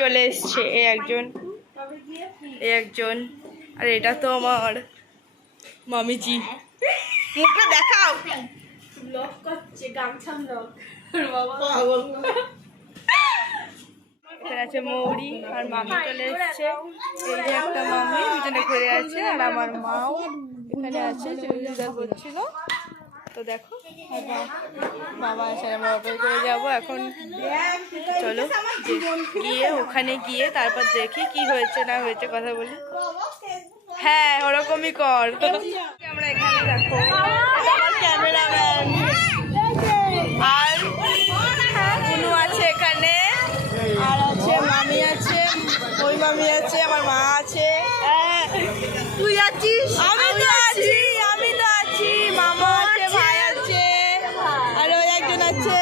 চলে এসছে, এই একজন আর এটা তো আমার মামিজি। মুখটা দেখাও। ব্লগ করছে, গামছা ব্লগ। এখানে আছে মৌরি আর মামি চলে এসছে। এই যে একটা মামি পিছনে ঘুরে আছে আর আমার মাও এখানে আছে, চুড়িদার করছিল। তো দেখো বাবা আছে, আমরা অটোয় করে যাবো এখন। চলো গিয়ে ওখানে গিয়ে তারপর দেখি কি হয়েছে না হয়েছে, কথা বলি। হ্যাঁ ওরকমই কর। আমরা এখানে দেখো আমার ক্যামেরাম্যান আর কুনু আছে এখানে, আর আছে মামি আছে, ওই মামি আছে, আমার মা আছে। তুই আছিস? আমি তো আছি, মামা আছে, ভাই আছে, আর ওই একজন আছে।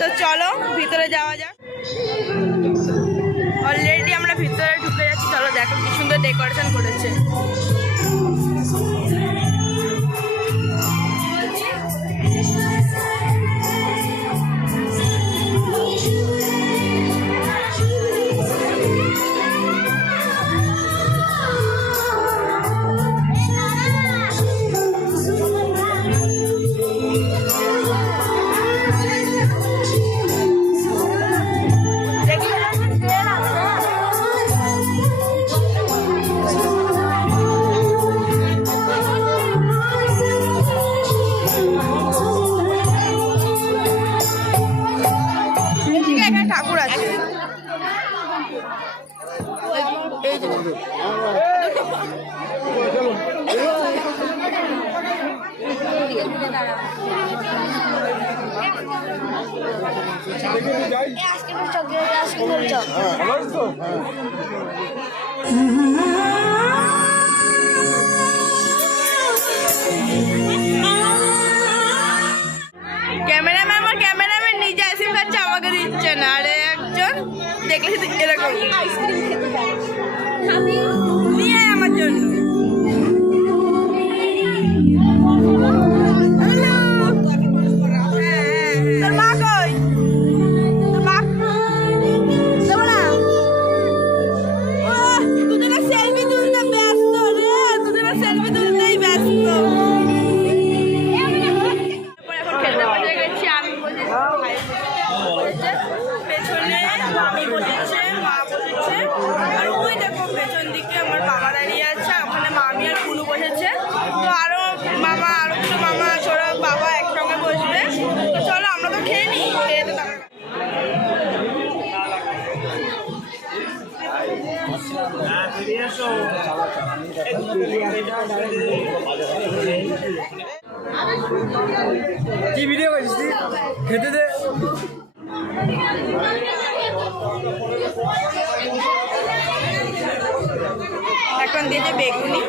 তো চলো ভিতরে যাওয়া যাক। অলরেডি আমরা ভিতরে ঢুকে যাচ্ছি। চলো দেখো কি সুন্দর ডেকোরেশন করেছে। ঠাকুর আছে এই যে ক্যামেরাম্যান নিজে আইসক্রিম খাচ্ছে, আমাকে দিচ্ছে না। আরে একজন দেখলে এরকম আইসক্রিম খেতে যায়, নিয়ে আয় আমার জন্য। তোর মা কই? তোর মা দেবো না। দুজনে সেলফি তুলতে ব্যস্ত রে, দুজনে সেলফি তুলতেই ব্যস্ত। এখন খেতে বসে গেছি, আমি বসেছি, ভাই বসেছে, পেছনে মামি বসেছে, মা বসেছে, আর ওই দেখো পেছন দিকে আমার বাবা দাঁড়িয়ে আছে, ওখানে মামি আর কুনু বসেছে। তো আরো মামা, আরো দুটো মামা ছোড়া বাবা একসঙ্গে বসবে। তো চলো আমরা তো খেয়ে নিই, খেয়ে তো তারপর কি ভিডিও করছিস? খেতে দে। এখন দিয়েছে বেগুনি।